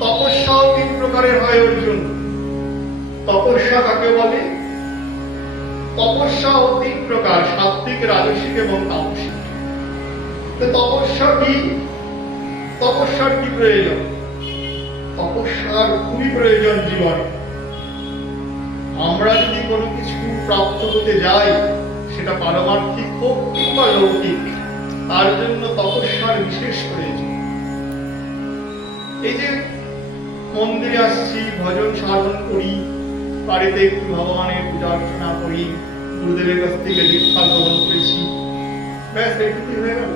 তপস্যাও তিন প্রকারের হয় অর্জুন। তপস্যা কাকে বলে? তপস্যাও তিন প্রকার, সাত্ত্বিক, রাজসিক এবং তামসিক। তপস্যা কি? তপস্যার কি প্রয়োজন? তপস্যার খুবই প্রয়োজন জীবনে। আমরা যদি কোনো কিছু প্রাপ্ত হতে যাই, সেটা পারমার্থিক হোক কিংবা লৌকিক, তার জন্য তপস্যার বিশেষ প্রয়োজন। এই যে মন্দিরে আসছি, ভজন সাধন করি, বাড়িতে একটু ভগবানের পূজা অর্চনা করি, গুরুদেবের কাছ থেকে দীক্ষা গ্রহণ করেছি, ব্যাস এটুকুই হয়ে গেল।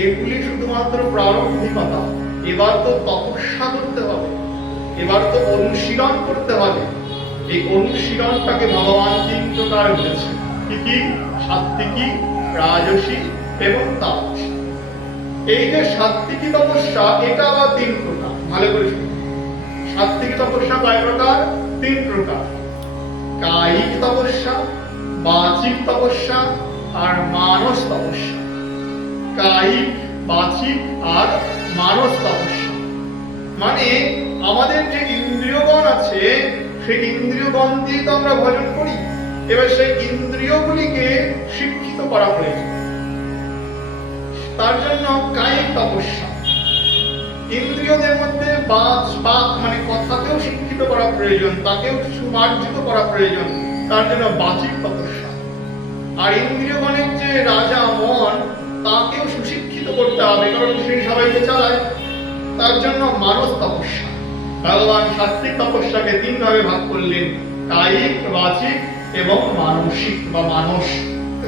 এগুলি শুধুমাত্র প্রারম্ভিকতা। এবার তো তপস্যা করতে হবে, এবার তো অনুশীলন করতে হবে। এই অনুশীলনটাকে ভগবান তিন প্রকার বলেছেন। কি কি? সাত্ত্বিকী, রাজসিক এবং তামসিক। এই যে সাত্ত্বিকী তপস্যা, এটা আবার তিন প্রকার। ভালো করে শুনুন। সাত্ত্বিকী তপস্যা কয় প্রকার? তিন প্রকার। কায়িক তপস্যা, বাচিক তপস্যা আর মানস তপস্যা। কায়িক, বাচিক আর মানস তপস্যা মানে আমাদের যে ইন্দ্রিয়গণ আছে, সেই ইন্দ্রিয়গণ দিয়ে তো আমরা ভজন করি। এবার সেই ইন্দ্রিয়গুলিকে শিক্ষিত করা প্রয়োজন। তার জন্য কায়িক তপস্যা। ইন্দ্রিয়দের মধ্যে বাক মানে কথাকেও শিক্ষিত করা প্রয়োজন, তাকেও সুমার্জিত করা প্রয়োজন। তার জন্য বাচিক তপস্যা। আর ইন্দ্রিয়গণের যে রাজা মন, তাকেও সুশিক্ষিত করতে হবে, কারণ সেই সবাইকে চালায়। তার জন্য মানস তপস্যা। ভগবান সাত্ত্বিক তপস্যাকে তিন ভাবে ভাগ করলেন, কায়িক, বাচিক এবং মানসিক বা মানস।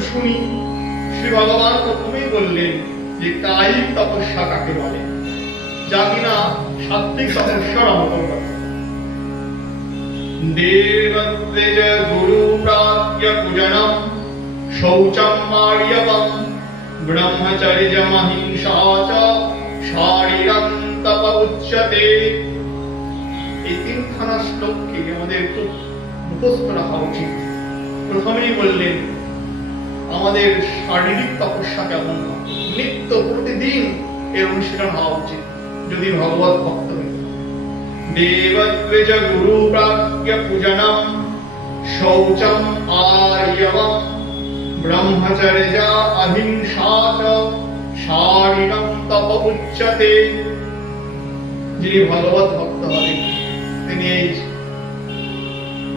শুনি, শ্রী ভগবান প্রথমেই বললেন যে কায়িক তপস্যা কাকে বলে, যা কিনা সাত্ত্বিক তপস্যার অন্তর্গত। দেবদ্বিজ গুরু প্রাজ্ঞ পূজনম শৌচম মার্যবম ব্রহ্মচর্যমহিংসা চ শারীরং তপ উচ্যতে। এই তিনখানা শ্লোককে আমাদের খুব মুখস্থ রাখা উচিত। প্রথমেই বললেন আমাদের শারীরিক তপস্যা কেমন হয়, নিত্য প্রতিদিন এর অনুশীলন হওয়া উচিত যদি ভগবত ভক্ত হই। দেবদ্বিজ গুরু প্রাজ্ঞ পূজনম শৌচম আর্যবম ব্রহ্মচর্য অহিংসা চ শারীরং তপ উচ্যতে। যিনি ভগবত ভক্ত হবেন তিনি এই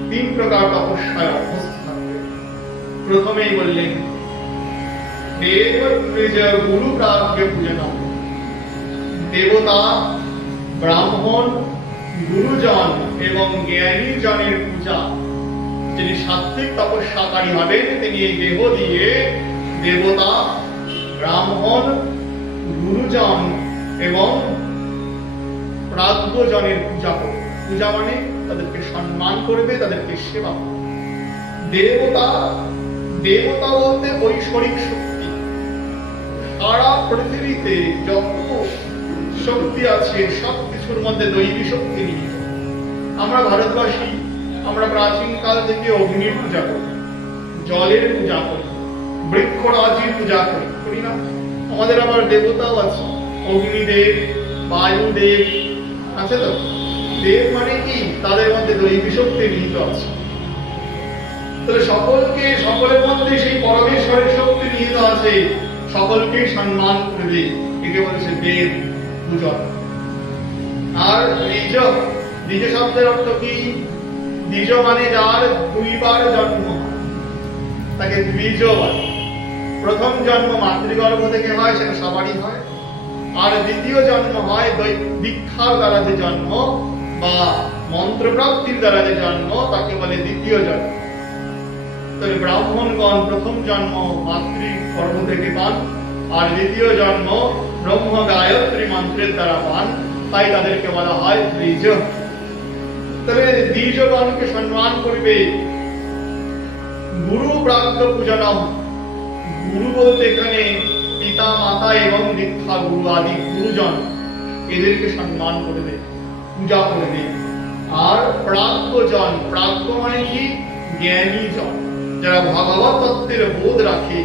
তিন প্রকার তপস্যায় অভ্যস্ত থাকবেন। প্রথমেই বললেন দেবদ্বিজ গুরু প্রাজ্ঞ পূজনম। দেবতা, ব্রাহ্মণ, গুরুজন এবং জ্ঞানী জনের পূজা। যিনি সাত্ত্বিক তপস্যাকারী হবেন তিনি এই দেহ দিয়ে দেবতা, ব্রাহ্মণ, গুরুজন এবং প্রাজ্ঞজনের পূজা করবে। পূজা মানে তাদেরকে সম্মান করবে, তাদেরকে সেবা করবে। দেবতা, দেবতা বলতে ঐশ্বরিক শক্তি। সারা পৃথিবীতে যত শক্তি আছে সব কিছুর মধ্যে দৈবী শক্তি নিহিত। আমরা ভারতবাসী, আমরা প্রাচীন কাল থেকে অগ্নির পূজা করি, জলের পূজা করি, বৃক্ষরাজির পূজা করি না? আমাদের আবার দেবতাও আছে, অগ্নিদেব, বায়ুদেব আছে। তো দেব মানে কি? তাদের মধ্যে দৈবী শক্তি নিহিত আছে। তাহলে সকলের মধ্যে সেই পরমেশ্বরের শক্তি নিহিত আছে, সকলকে সম্মান করবে, একে বলেছে দেব পূজন। আর দ্বিজ শব্দের অর্থ কি? দ্বিজ মানে যার দুইবার জন্ম হয়, তাকে দ্বিজ বলে। প্রথম জন্ম মাতৃগর্ভ থেকে হয়, সেটা সবারই হয়। আর দ্বিতীয় জন্ম হয় দীক্ষার দ্বারা যে জন্ম বা মন্ত্রপ্রাপ্তির দ্বারা যে জন্ম, তাকে বলে দ্বিতীয় জন্ম। তবে ব্রাহ্মণগণ প্রথম জন্ম মাতৃগর্ভ থেকে পান, আর দ্বিতীয় জন্ম ব্রহ্ম গায়ত্রী মন্ত্রের দ্বারা পান, তাই তাদেরকে বলা হয় দ্বিজ। তবে দ্বিজগণকে সম্মান করবে। গুরু প্রাজ্ঞ পূজনম। গুরু বলতে এখানে পিতা, মাতা এবং দীক্ষা গুরু আদি গুরুজন, এদেরকে সম্মান করবে, পূজা করবে। আর প্রাজ্ঞজন, প্রাজ্ঞ মানে কি? জ্ঞানী জন, যারা ভগবত তত্ত্বের বোধ রাখে।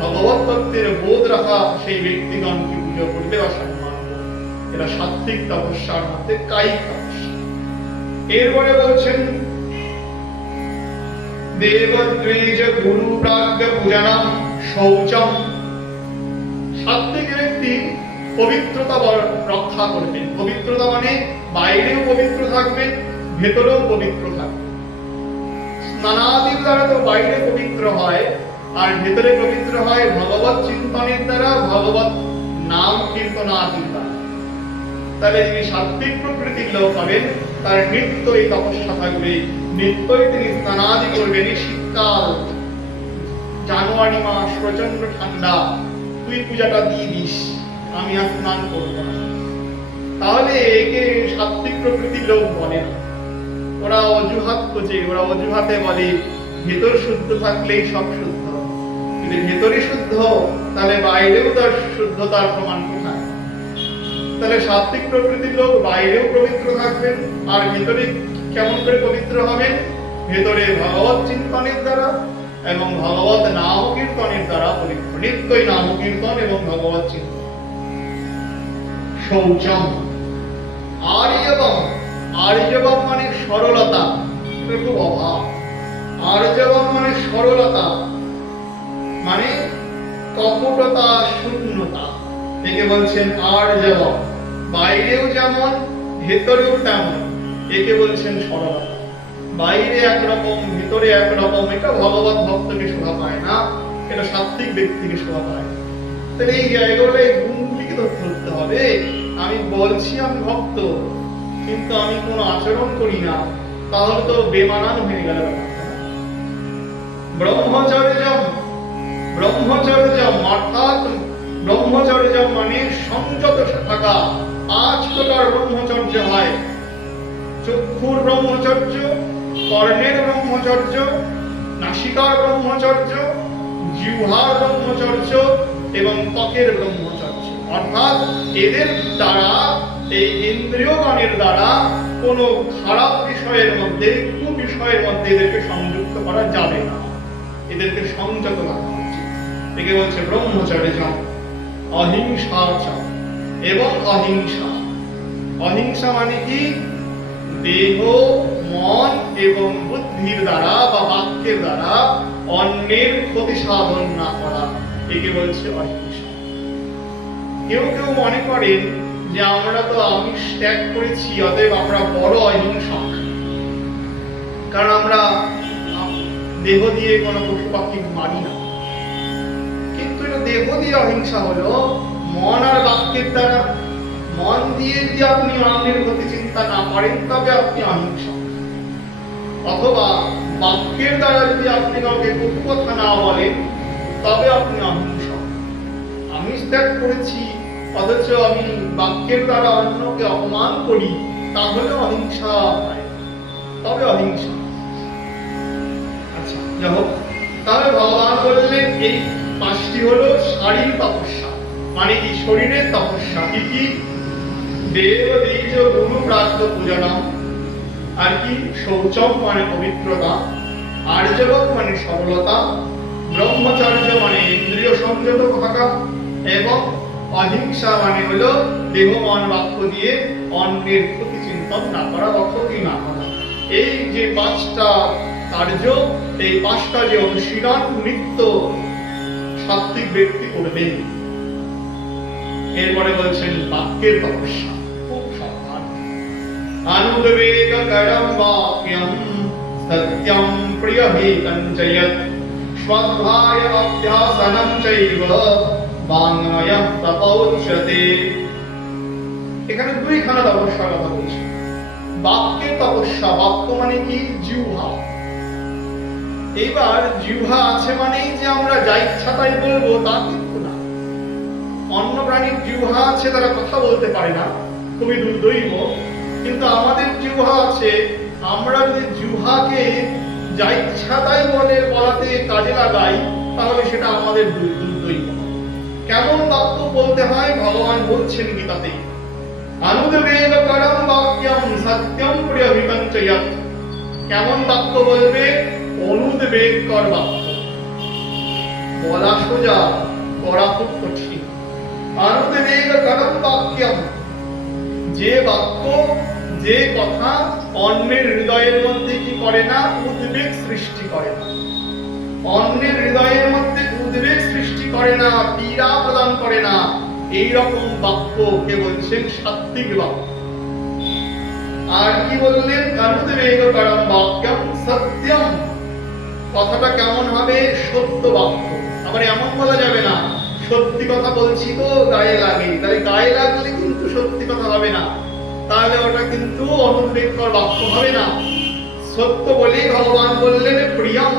ভগবত তত্ত্বের বোধ রাখা সেই ব্যক্তিগণকে পূজা করবে বা সম্মান করবে। এটা সাত্বিক তপস্যার মধ্যে কায়িক তপস্যা। এরপরে বলছেন দেবদ্বিজ গুরু প্রাজ্ঞ পূজনম শৌচম। সাত্বিক ব্যক্তি পবিত্রতা রক্ষা করবেন। পবিত্রতা মানে বাইরেও পবিত্র থাকবেন, ভেতরেও পবিত্র থাকবেন। স্নানাদির দ্বারা তো বাইরে পবিত্র হয়, আর ভেতরে পবিত্র হয় ভগবত চিন্তনের দ্বারা, ভগবত নাম কীর্তনাদির দ্বারা। তাহলে যিনি সাত্বিক প্রকৃতির লোক হবেন তার নিত্যই তপস্যা থাকবে, নিত্যই তিনি স্নানাদি করবেন। শীতকাল, জানুয়ারি মাস, প্রচন্ড ঠান্ডা, তুই পূজাটা দিয়ে দিস, আমি আর স্নান করবো না, তাহলে একে সাত্বিক প্রকৃতির লোক বলে না। ওরা অজুহাত খোঁজে, ওরা অজুহাতে বলে ভেতর শুদ্ধ থাকলেই সব শুদ্ধ। যদি ভেতরই শুদ্ধ তাহলে বাইরেও তার শুদ্ধতার প্রমাণ কোথায়? তাহলে সাত্বিক প্রকৃতির লোক বাইরেও পবিত্র থাকবেন, আর ভেতরে কেমন করে পবিত্র হবেন? ভেতরে ভগবত চিন্তনের দ্বারা এবং ভগবত নাম কীর্তনের দ্বারা পবিত্র। নিত্যই নাম কীর্তন এবং ভগবত চিন্তন। শৌচম। আর্যবম। আর্যবম মানে সরলতা, এটা খুব অভাব। আর্যবম মানে সরলতা, মানে কপটতা, শূন্যতা। একে বলছেন আর্যবম। বাইরেও যেমন ভেতরেও তেমন, একে বলছেন সরলতা। বাইরে একরকম, ভিতরে একরকম, এটা ভগবত ভক্তকে শোভা পায় না, এটা সাত্বিক ব্যক্তিকে শোভা পায়। তাহলে এই জায়গাগুলো, এই গুণগুলিকে ধরতে হবে। আমি বলছি আমি ভক্ত, কিন্তু আমি কোনো আচরণ করি না, তাহলে তো বেমানান হয়ে গেল। ব্রহ্মচর্যম। ব্রহ্মচর্যম অর্থাৎ ব্রহ্মচর্যম মানে সংযত থাকা। 5 প্রকার ব্রহ্মচর্য হয়। চক্ষুর ব্রহ্মচর্য, কর্ণের ব্রহ্মচর্য, নাসিকার ব্রহ্মচর্য, জিহ্বার ব্রহ্মচর্য এবং ত্বকের ব্রহ্মচর্য। অর্থাৎ এদের দ্বারা, এই ইন্দ্রিয়গণের দ্বারা কোনো খারাপ বিষয়ের মধ্যে, কুবিষয়ের মধ্যে এদেরকে সংযুক্ত করা যাবে না, এদেরকে সংযত রাখা উচিত। একে বলছে ব্রহ্মচর্য। অহিংসা এবং অহিংসা। অহিংসা মানে কি? দেহ, মন এবং বুদ্ধির দ্বারা বা বাক্যের দ্বারা অন্যের ক্ষতি সাধন না করা, একে বলছে অহিংসা। কেউ কেউ মনে করেন যে আমরা তো আমিষ ত্যাগ করেছি, অতএব আমরা বড় অহিংসক, কারণ আমরা দেহ দিয়ে কোনো পশু পাখি মারি না। কিন্তু এটা দেহ দিয়ে অহিংসা হলো মন আর বাক্যের দ্বারা। মন দিয়ে যদি আপনি অন্যের প্রতি চিন্তা না করেন তবে আপনি অহিংসক, অথবা বাক্যের দ্বারা যদি আপনি কাউকে কটু কথা না বলেন তবে আপনি অহিংসক। আমিষ ত্যাগ করেছি অথচ আমি বাক্যের দ্বারা অন্যকে অপমান করি, তাহলে অহিংসা হয়, তবে অহিংসা। আচ্ছা, যাই হোক, তাহলে ভগবান বললেন এই 5টি হলো শারীরিক তপস্যা, মানে কি শরীরের তপস্যা। কি কি? দেব দ্বিজ গুরু প্রাজ্ঞ পূজনম, আর কি? শৌচম মানে পবিত্রতা, আর্যবম মানে সরলতা, ব্রহ্মচর্য মানে ইন্দ্রিয় সংযত থাকা, এবং অহিংসা মানে হলো দেহ মন বাক্য দিয়ে অন্যের ক্ষতি চিন্তন না করা বা ক্ষতি না করা। এই যে 5টা কার্য, এই 5টা যে অনুশীলন নিত্য সাত্বিক ব্যক্তি করবেন। এরপরে বলছেন বাক্যের তপস্যা, খুব সাবধান। অনুদ্বেগ করম বাক্যম সত্যম প্রিয়হিতং চ যৎ স্বধায় অভ্যাসনম চৈব বাঙ্ময়ঃ তপৌচ্যতে। এখানে 2খানা তপস্যার কথা বলছে। বাক্যের তপস্যা, বাক্য মানে কি? জিহ্বা। এইবার জিহ্বা আছে মানেই যে আমরা যা ইচ্ছা তাই বলবো তা কিন্তু না। অন্য প্রাণীর জিহ্বা আছে, তারা কথা বলতে পারে না, খুবই দুর্দৈব। কিন্তু আমাদের জিহ্বা আছে, আমরা যদি জিহ্বাকে যা ইচ্ছা তাই বলাতে কাজে লাগাই তাহলে সেটা আমাদের দুর্দৈব। কেমন বাক্য বলতে হয় ভগবান বলছেন গীতাতে, অনুদ্বেগ করম বাক্যম সত্যম প্রিয়হিতং চ যৎ। কেমন বাক্য বলবে? অনুদ্বেগ কর বাক্য। বলা সোজা, করা খুব কঠিন। অনুদ্বেগ করম বাক্যম, যে বাক্য, যে কথা অন্যের হৃদয়ের মধ্যে কি করে না, উদ্বেগ সৃষ্টি করে না, অন্যের হৃদয়ের মধ্যে উদ্বেগ সৃষ্টি করে না, পীড়া প্রদান করে না, এইরকম বাক্যকে বলছেন সাত্ত্বিক বাক্য। আর কি বললেন, অনুদ্বেগকরম বাক্যম সত্যম, কথাটা কেমন হবে, সত্য বাক্য। আবার এমন বলা যাবে না সত্যি কথা বলছি তো গায়ে লাগে, তাহলে গায়ে লাগলে কিন্তু সত্যি কথা হবে না, তাহলে ওটা কিন্তু অনুদ্বেগকর বাক্য হবে না। সত্য বলেই ভগবান বললেন প্রিয়ম,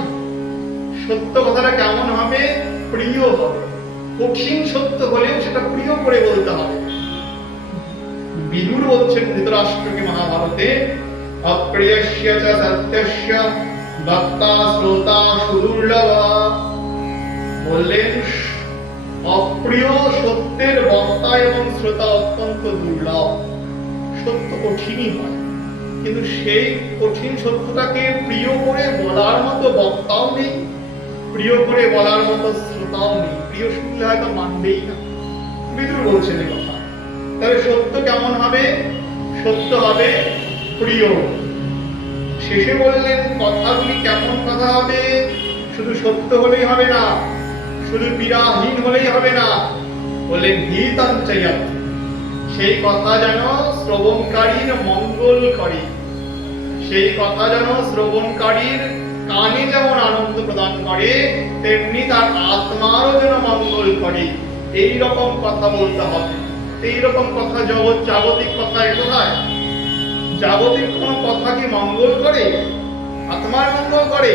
সত্য কথাটা কেমন হবে, প্রিয় হবে। কঠিন সত্য হলেও সেটা প্রিয় করে বলতে হবে। বিদুর বলছেন ধৃতরাষ্ট্রকে মহাভারতে, অপ্রিয়স্য চ সত্যস্য বক্তা শ্রোতা সুদুর্লভা, বললেন অপ্রিয় সত্যের বক্তা এবং শ্রোতা অত্যন্ত দুর্লভ। সত্য কঠিনই হয়, কিন্তু সেই কঠিন সত্যটাকে প্রিয় করে বলার মতো বক্তাও নেই, প্রিয় করে বলার মতো শ্রোতাও নেই। প্রিয় শুনলে হয়তো মানবেই না। বিদুর বলছেন এই কথা। তাহলে সত্য কেমন হবে, সত্য হবে প্রিয়। শেষে বললেন কথাগুলি কেমন কথা হবে, শুধু সত্য হলেই হবে না, শুধু পীড়াহীন হলেই হবে না, বললেন হিতাঞ্চয়া, সেই কথা যেন শ্রবণকারীর মঙ্গল করে, সেই কথা যেন শ্রবণকারীর কানে যেমন আনন্দ প্রদান করে, তেমনি তার আত্মারও যেন মঙ্গল করে। এই রকম কথা বলতে হবে। এই রকম কথা জাগতিক কথা কোথায়? জাগতিক কোন কথা কি মঙ্গল করে, আত্মার মঙ্গল করে?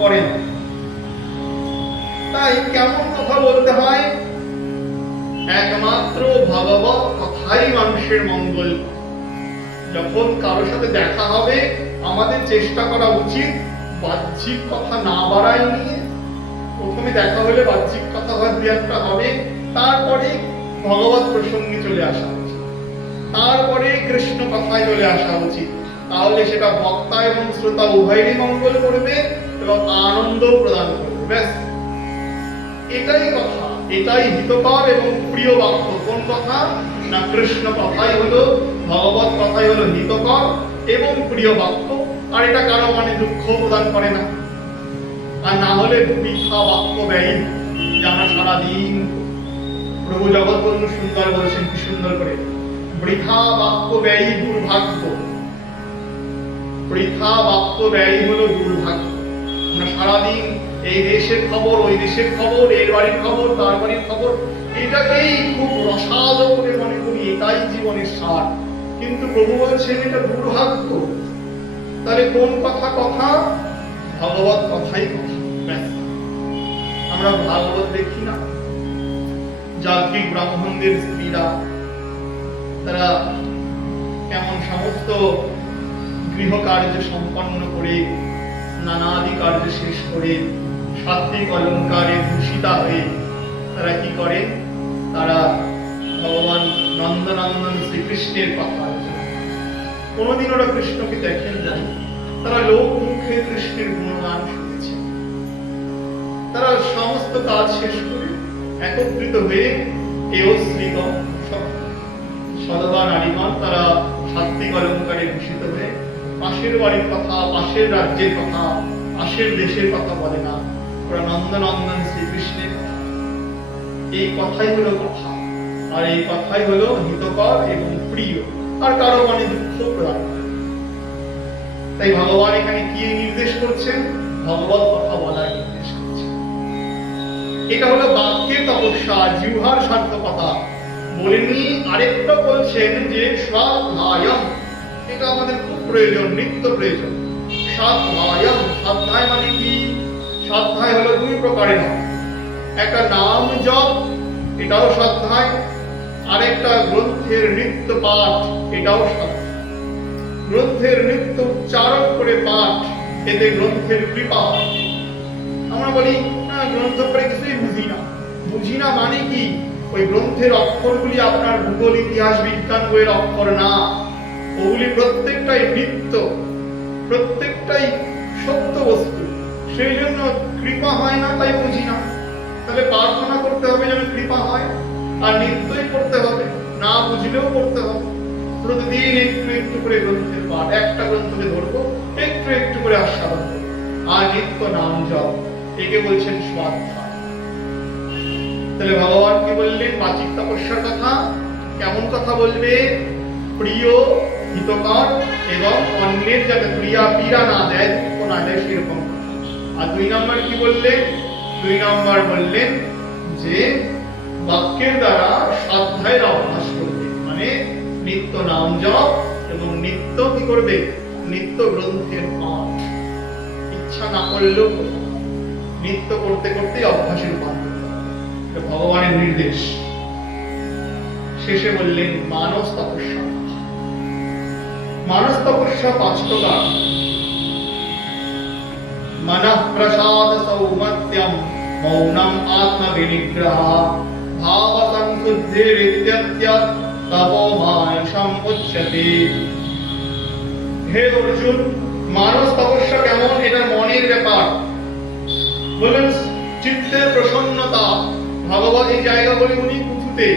করে না। তাই কেমন কথা বলতে হয়? একমাত্র ভগবত কথাই মানুষের মঙ্গল। যখন কারোর সাথে দেখা হবে, আমাদের চেষ্টা করা উচিত বাহ্যিক কথা না বাড়াই নিয়ে। প্রথমে দেখা হলে বাহ্যিক কথা হয়তো দুই একটা হবে, তারপরে ভগবত প্রসঙ্গে চলে আসা উচিত, তারপরে কৃষ্ণ কথায় চলে আসা উচিত। তাহলে সেটা বক্তা এবং শ্রোতা উভয়েরই মঙ্গল করবে এবং আনন্দ প্রদান করবে। ব্যাস, এটাই কথা, এটাই হিতকর এবং প্রিয় বাক্য। কোন কথা না, কৃষ্ণ কথাই হলো, ভগবত কথাই হলো হিতকর এবং প্রিয় বাক্য। আর এটা কারো মানে দুঃখ প্রদান করে না, আর না হলে বৃথা বাক্য ব্যয়, যা আমরা সারাদিন। প্রভু জগৎবন্ধু সুন্দর বলছেন, কি সুন্দর করে, বৃথা বাক্য ব্যয় দুর্ভাগ্য। বৃথা বাক্য ব্যয় হলো দুর্ভাগ্য। আমরা সারাদিন এই দেশের খবর, ওই দেশের খবর, এর বাড়ির খবর, তার বাড়ির খবর, এটাকেই খুব রসাল করে মনে করি, এটাই জীবনের সার। কিন্তু প্রভু বলছেন এটা দুর্ভাগ্য। তাহলে কোন কথা কথা? ভগবত কথাই কথা। ব্যাস, আমরা ভাগবত দেখি না, যাজ্ঞিক ব্রাহ্মণদের স্ত্রীরা তারা কেমন সমস্ত গৃহ কার্য সম্পন্ন করে, নানাদি কার্য শেষ করে, সাত্বিক অলঙ্কারে ভূষিতা হয়ে তারা কি করে? তারা ভগবান নন্দনন্দন শ্রীকৃষ্ণের কথা। কোনদিন ওরা কৃষ্ণকে দেখেন না, তারা লোক মুখে কৃষ্ণের গুণগান শুনেছে। তারা সমস্ত কাজ শেষ করে একত্রিত হয়ে কেউ স্ত্রীগণ, সদবা নারীগণ, তারা সাত্বিক অলঙ্কারে ভূষিত হয়ে পাশের বাড়ির কথা, পাশের রাজ্যের কথা, পাশের দেশের কথা বলে না, ওরা নন্দনন্দন শ্রীকৃষ্ণের কথা। এই কথাই হলো কথা, আর এই কথাই হলো হিতকর এবং প্রিয়, আর কারো মানে দুঃখ প্রদান করে। তাই ভগবান এখানে কি নির্দেশ করছেন? ভগবত কথা বলার নির্দেশ করছেন। এটা হলো বাক্যের তপস্যা, জিহ্বার সার্থকতা। বলেনি, আরেকটা বলছেন যে স্বাধ্যায়ম, এটা আমাদের খুব প্রয়োজন, নিত্য প্রয়োজন। স্বাধ্যায়ম, স্বাধ্যায় মানে কি? স্বাধ্যায় হলো দুই প্রকারের হয়। একটা নাম জপ, এটাও স্বাধ্যায়, আর একটা গ্রন্থের নিত্য পাঠ, এটাও স্বাধ্যায়। গ্রন্থের নিত্য উচ্চারণ করে পাঠ, এতে গ্রন্থের কৃপা হয়। আমরা বলি গ্রন্থ পড়ে কিছুই বুঝি না। বুঝি না মানে কি? ওই গ্রন্থের অক্ষরগুলি আপনার ভূগোল, ইতিহাস, বিজ্ঞান বইয়ের অক্ষর না। ওগুলি প্রত্যেকটাই নিত্য, প্রত্যেকটাই সত্য বস্তু। সেই জন্য কৃপা হয় না, তাই বুঝি না। তাহলে প্রার্থনা করতে হবে যেন কৃপা হয়, আর নিত্যই করতে হবে, না বুঝলেও করতে হবে। প্রতিদিন একটু একটু করে গ্রন্থের পাঠ, একটা গ্রন্থকে ধরবো, একটু একটু করে আস্বাদন করবো, আর নিত্য নাম জপ, একে বলছেন স্বাধ্যায়। তাহলে ভগবান কি বললেন বাচিক তপস্যার কথা? কেমন কথা বলবে? প্রিয়, হিতকর এবং অন্যের যাতে প্রিয়া পীড়া না দেয়, দুঃখ না দেয়, সেরকম। আর 2 নম্বর কি বললেন? 2 নম্বর বললেন যে বাক্যের দ্বারা স্বাধ্যায়ের অভ্যাস করবে, মানে নিত্য নাম জপ এবং নিত্য কি করবে? নিত্য গ্রন্থের পাঠ। ইচ্ছা না করলেও নিত্য করতে করতেই অভ্যাসে রূপান্তর হবে, ভগবানের নির্দেশ। শেষে বললেন মানস তপস্যা। মানস তপস্যা 5 প্রকার। मनः प्रसाद सौमत्यं मौनम आत्म विनिग्रह भाव संशुद्धिरित्यत्य तपो मानसम उच्यते। হে অর্জুন, মানস তপস্যা কেমন? এটা মনের ব্যাপার। বলেন চিত্তের প্রসন্নতা। ভগবত এই জায়গা বলে উনি কুথুতে।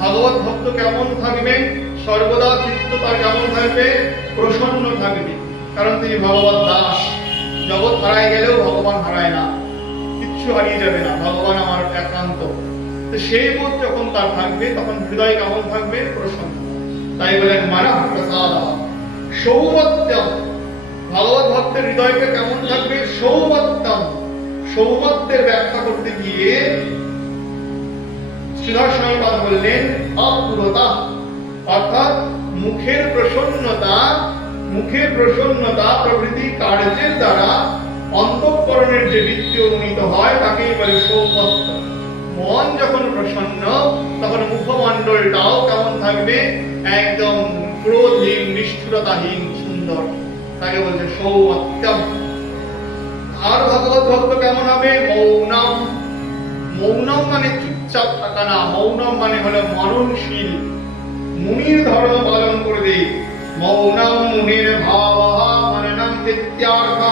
ভাগবত ভক্ত কেমন থাকবেন? সর্বদা চিত্ত তার কেমন থাকবে? প্রসন্ন থাকবে, কারণ তিনি ভগবত দাস। জগৎ হারায় গেলেও ভগবান হারায় না, কিচ্ছু হারিয়ে যাবে না, ভগবান আমার একান্ত। তো সেই বোধ যখন তার থাকবে, তখন হৃদয় কেমন থাকবে? প্রসন্ন। তাই বলেন মানঃ প্রসাদ সৌমত্যম। ভগবত ভক্তের হৃদয়টা কেমন থাকবে? সৌমত্যম। সৌমত্যের ব্যাখ্যা করতে গিয়ে শ্রীধর স্বামীপাদ বললেন অপুরতা, অর্থাৎ মুখের প্রসন্নতা, মুখের প্রসন্নতা প্রভৃতি কার্যের দ্বারা অন্তঃকরণের যে বৃত্তি উন্নীত হয় তাকেই বলে সৌমত্ত। মন যখন প্রসন্ন, তখন মুখমণ্ডলটাও কেমন থাকবে? একদম ক্রোধহীন, নিষ্ঠুরতাহীন, সুন্দর, তাকে বলছে সৌমত্যম। আর ভগবত ভক্ত কেমন হবে? মৌনম। মৌনম মানে চুপচাপ থাকা না, মৌনম মানে হলো মননশীল, মুনির ধর্ম পালন করবে। মৌনম মুনির ভাবঃ মননম ইত্যার্থঃ।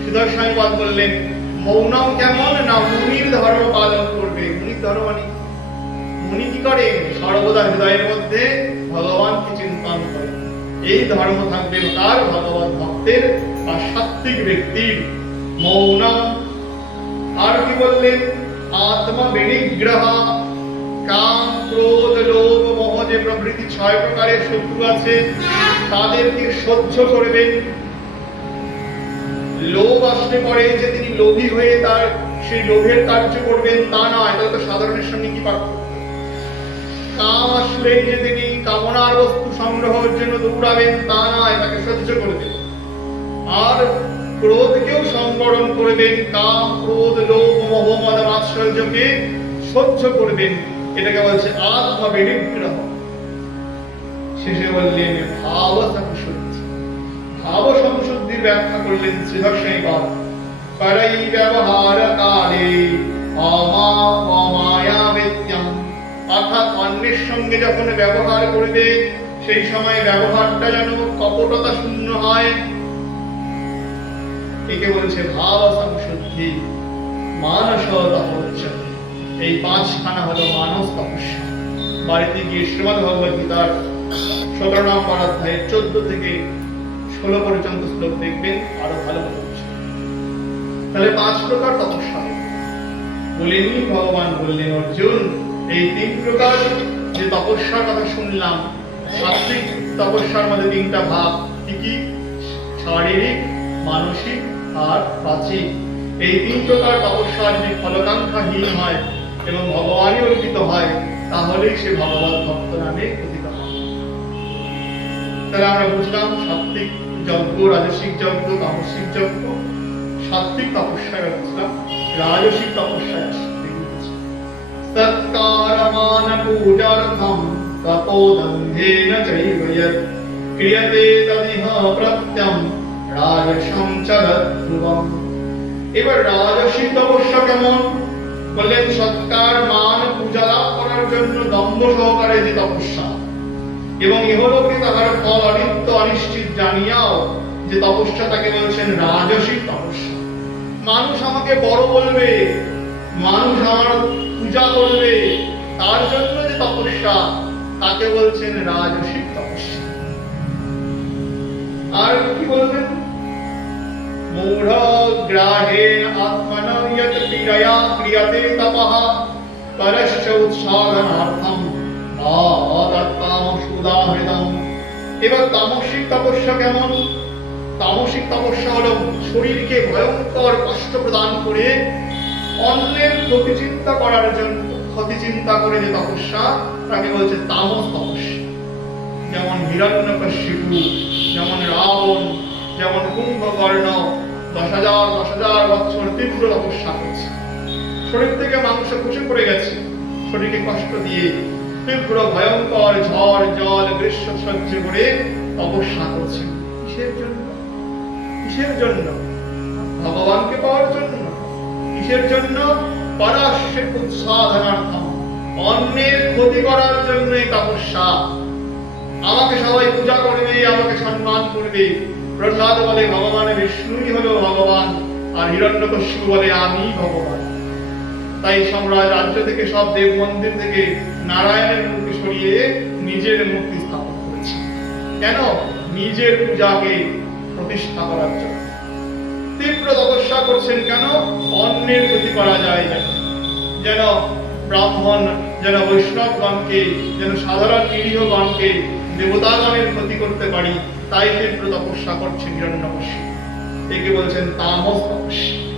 শ্রীধর স্বামীপাদ বললেন মৌনম কেমন? না মুনির ধর্ম পালন করবে। মুনির ধর্ম মানে মুনি কি করে? সর্বদা হৃদয়ের মধ্যে ভগবানকে চিন্তন করে। এই ধর্ম থাকবে তার, ভগবত ভক্তের বা সাত্ত্বিক ব্যক্তির। মৌনম। আর কি বললেন? আত্মা বিনিগ্রহ। কাম, ক্রোধ, লোভ, মোহ যে প্রভৃতি 6 প্রকারের শত্রু আছে, তাদেরকে সহ্য করবেন। লোভ আসলে পরে যে তিনি লোভী হয়ে তার সেই লোভের কার্য করবেন তা নয়, এটা তো সাধারণের সঙ্গে কি পার্থক্য? কাম আসলে যে তিনি কামনার বস্তু সংগ্রহের জন্য দৌড়াবেন তা নয়, তাকে সহ্য করবেন। আর ক্রোধকেও সংবরণ করবেন, কাম, ক্রোধ, লোভ, মোহ, মদ, মাৎসর্যকে সহ্য করবেন, এটাকে বলছে আত্মা বিনিগ্রহ। শেষে বললেন ভাব সংশুদ্ধি। ভাব সংশুদ্ধির ব্যাখ্যা করলেন শ্রীধর স্বামীপাদ। পরৈ ব্যবহার কালে অমায়া বেত্যম, অর্থাৎ অন্যের সঙ্গে যখন ব্যবহার করবে সেই সময় ব্যবহারটা যেন কপটতা শূন্য হয়, একে বলছে ভাব সংশুদ্ধি। মানস তপস্যা। এই 5খানা হলো মানস তপস্যা। বাড়িতে গিয়ে শ্রীমদ্ ভগবদ গীতার 17 নম্বর অধ্যায়ের 14 থেকে 16 পর্যন্ত শ্লোক দেখবেন, আরো ভালো বুঝবেন। তাহলে 5 প্রকার তপস্যা বলেনি ভগবান বললেন অর্জুন, এই 3 প্রকার যে তপস্যার কথা শুনলাম, সাত্ত্বিক তপস্যার মধ্যে 3টা ভাগ কি কি? শারীরিক, মানসিক আর বাচিক। এই 3 প্রকার তপস্যা যদি ফলকাঙ্ক্ষাহীন হয় এবং ভগবানই অর্পিত হয়, তাহলেই সে ভগবত ভক্ত নামে কথিত হয়। তাহলে আমরা বুঝলাম সাত্ত্বিক যজ্ঞ, রাজসিক যজ্ঞ, তামসিক যজ্ঞ। সাত্ত্বিক তপস্যায় বুঝলাম, রাজসিক তপস্যায় সৎকারমান পূজার্থম তপোদন্ধেন চৈব যৎ ক্রিয়তে তদিহ প্রত্যম রাজসং চরধ্রুবম। এবার রাজসিক তপস্যা কেমন? বললেন সৎকার, মান, পূজা লাভ করার জন্য দম্ভ সহকারে যে তপস্যা, এবং ইহলোকে তাহার ফল অনিত্য অনিশ্চিত জানিয়াও যে তপস্যা, তাকে বলছেন রাজসিক তপস্যা। মানুষ আমাকে বড় বলবে, মানুষ আমার পূজা করবে, তার জন্য যে তপস্যা, তাকে বলছেন রাজসিক তপস্যা। আর কি বললেন? মূঢ় গ্রাহেণ আত্মনা ইয়ত পীড়য়া ক্রিয়তে তপঃ পরশ্চ উৎসাধনার্থম আদত্তামসুদাহৃতম। এবার তামসিক তপস্যা কেমন? তামসিক তপস্যা হলো শরীরকে ভয়ঙ্কর কষ্ট প্রদান করে অন্যের ক্ষতি চিন্তা করার জন্য, ক্ষতি চিন্তা করে যে তপস্যা, তাকে বলছে তামস তপস্যা। যেমন হিরণ্যকশিপু, যেমন রাবণ, যেমন কুম্ভকর্ণ 10,000 বছর তীব্র তপস্যা করছে। শরীর থেকে মাংস খসে পড়ে গেছে, শরীরকে কষ্ট দিয়ে তীব্র ভয়ঙ্কর ঝড় জল গ্রীষ্ম সহ্য করে তপস্যা করছে। কিসের জন্য? কিসের জন্য? ভগবানকে পাওয়ার জন্য। কিসের জন্য? পরশ্চ উৎসাধনার্থম, অন্যের ক্ষতি করার জন্য এই তপস্যা। আমাকে সবাই পূজা করবে, আমাকে সম্মান করবে। প্রহ্লাদ বলে ভগবান বিষ্ণুই হলো ভগবান, আর হিরণ্যকশিপু বলে আমি ভগবান। তাই সম্রাট রাজ্য থেকে, সব দেব মন্দির থেকে নারায়ণের মূর্তি সরিয়ে নিজের মূর্তি স্থাপন করেছে। কেন? নিজের পূজাকে প্রতিষ্ঠা করার জন্য। তীব্র তপস্যা করছেন কেন? অন্যের ক্ষতি করা যায় যেন, যেন ব্রাহ্মণ, যেন বৈষ্ণবগণকে, যেন সাধারণ নিরীহগণকে, দেবতাগণের ক্ষতি করতে পারি, তাই তীব্র তপস্যা করছেন হিরণ্যকশিপু। একে বলছেন তামস তপস্যা।